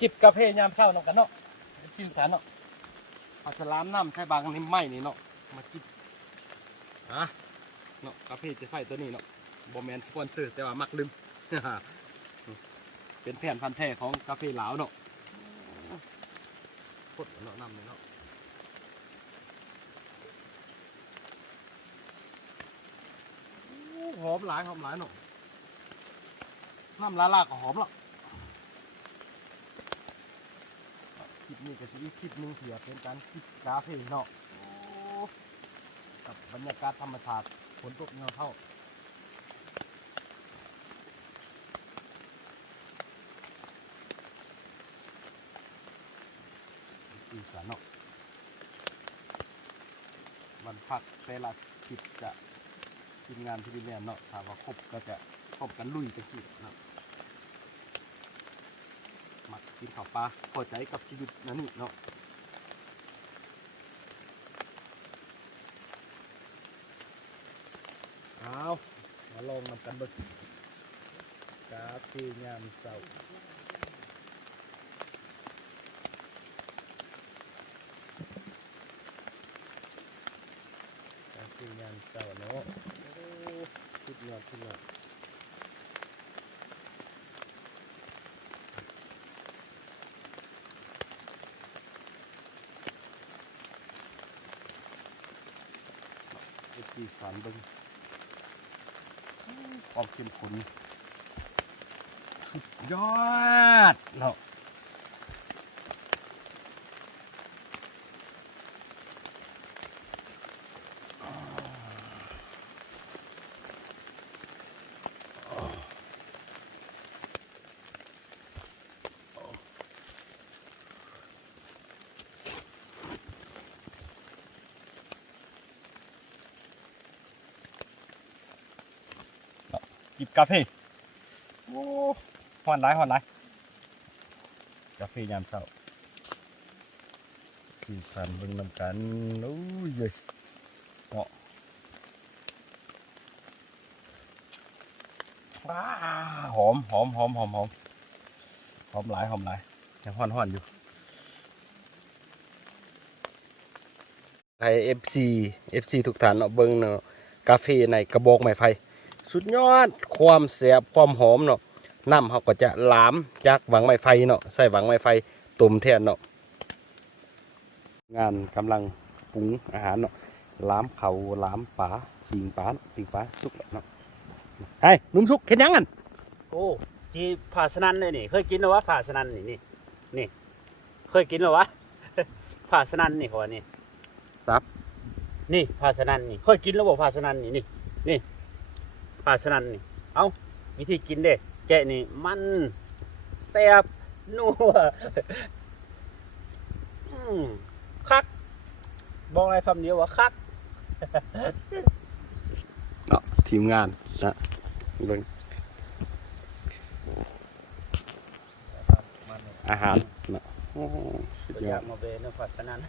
จิบกาแฟยามเช้าเนาะกันเนาะชิมฐานเนาะเอาสลามน้ำใส่บางนี่ไม่นี่เนาะมาจิบอะเนาะกาแฟจะใส่ตัวนี้เนาะบอแมนสปอนเซอร์แต่ว่ามักลืมเป็นแผ่นพันธุ์แท้ของกาแฟลาวเนาะกดเนาะน้ำเลยเนาะโอ้หอมหลายหอมหลายเนาะน้ำลาลาก็หอมแล้ว ค ลิปนี้ก็จะอีกคลิปหนึ่งเผื่อเป็นการคลิปกาเฟ่เนาะกับบรรยากาศธรรมชาติฝนตกเงาเข้าอีสานเนาะวันพักแต่ละคลิปจะทีมงานที่ดีแลนด์เนาะถ้าว่าครบก็จะครบกันลุยกันสิเนาะมั กินข้าวปลาพอใจกับชีวิตนั่นนี่เนาะเอามาลองนำกันเบิกกาแฟยามเสาร์กาแฟยามเสาร์เนาะสุดยอดสุดยอด สีสันเบิ้งความเข้มข้นสุดยอดเนาะ จิบกาแฟโอ้หอนไรหอนไรกาแฟยามเช้าสีสันเบิ่งนำกันโอ้ยเยเหมาะว้าหอมหอมหอมหอมหอมหอมหลายหอมหลายยังหอนหอนอยู่ไทย FC FC ทุกท่านเนาะเบิ่งเนาะกาแฟในกระบอกไม้ไผ่ สุดยอดความแสบความหอมเนาะน้ำเขาก็จะหลามจากหวังไม้ไฟเนาะใส่หวังไม้ไฟตุ่มแทนเนาะงานกำลังปรุงอาหารเนาะหลามเขาหลามปลาปิงปลาเนาะปิงปลาสุกแล้วเนาะไอ้นุ่มสุกเห็นยังกันโอ้จีผ่าสนันเลยนี่ เคยกินหรอวะผ่าสนันนี่นี่นี่ เคยกินหรอวะผ่าสนันนี่เขาว่านี่ตับ นี่ผ่าสนันนี่เคยกินแล้วบอกผ่าสนันนี่นี่นี่ ผ่าสนันนี่ เอาวิธีกินเด้ แกะนี่มันแซ่บนัวอืมคัก บอกอะไรคำเดียวว่าคักเนาะทีมงานนะเบิ่งอาหารเนาะโอ้สุดตัวยอยาอกดมาเบนผ่าสนัน